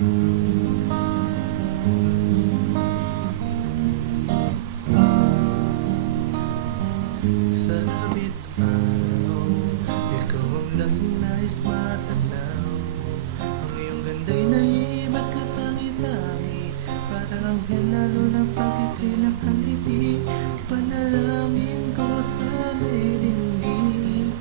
Sa bitaw, ikaw ang laging nais matanaw. Ang iyong ganda'y naiba't katangi-tangi, parang hinalo ng pagkikinakaliti. Panalangin ko sana'y dinggin,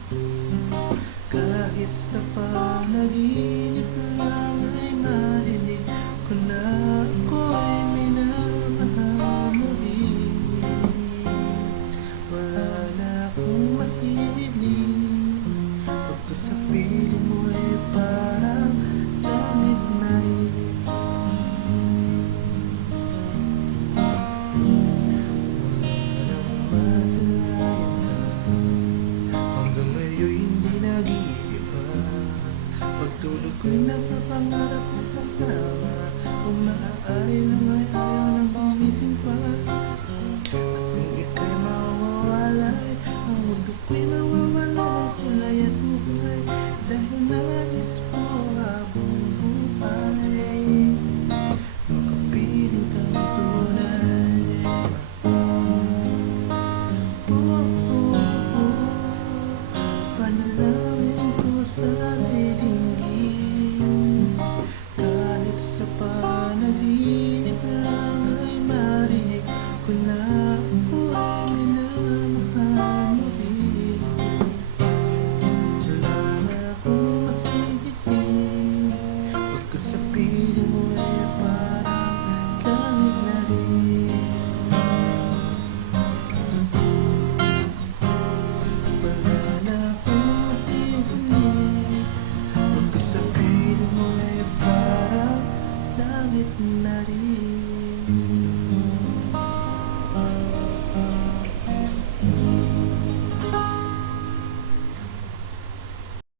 kahit sa panaginip lang ay marinig ko na ako'y minamahal mo rin. Wala na akong mahiling, pagkasabihin mo'y parang langit na rin. Wala nang masalayan ka, hanggang ngayon hindi nag-iiba. Pagtulog ko'y napapangarap na kasama, kung maaari lang ay ayaw nang gumising pa. At kung ika'y mawawala, ang mundo ko'y mawawala.